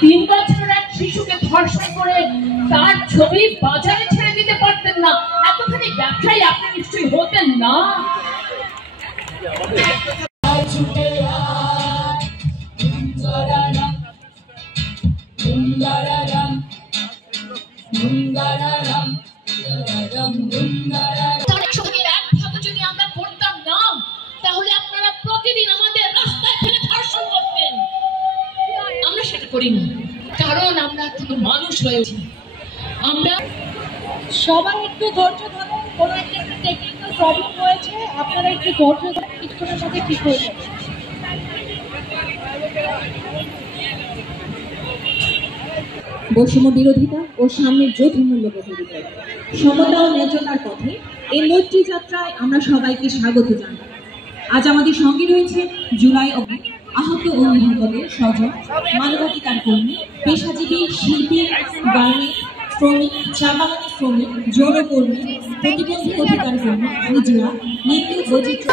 3 বছরের এক শিশুকে ধর্ষণ করে তার ছবি বাজারে ছেড়ে দিতে পারতেন না? এতখানি ব্যবসায়ী আপনি নিশ্চয়ই হতেন না। যদি আমরা পড়তাম না, তাহলে আপনারা প্রতিদিন আমাদের রাস্তায় ফেলে ধর্ষণ করতেন। আমরা সেটা করি না, কারণ আমরা কিন্তু মানুষ রয়েছি। আমরা সবাই একটু ধৈর্য ধরুন, কোনো একটা টেকনিক্যাল প্রবলেম হয়েছে, আপনারা একটু ধৈর্য ধরুন, কিছুক্ষণের মধ্যে ঠিক হয়ে যাবে। বৈষম্য বিরোধিতা ও সাম্যের যৌথ মূল্যবোধের উপর সমতা ও ন্যায্যতার পথে এই মৈত্রী যাত্রায় আমরা সবাইকে স্বাগত জানাই। আজ আমাদের সঙ্গে রয়েছে জুলাই আহত ও নিহতদের স্বজন, মানবাধিকার কর্মী, পেশাজীবী, শিল্পী, গার্মেন্ট শ্রমিক, চা বাগানি শ্রমিক, যৌনকর্মী, প্রতিবন্ধী অধিকার কর্মী, নিজেরা, লিঙ্গ বৈচিত্র্য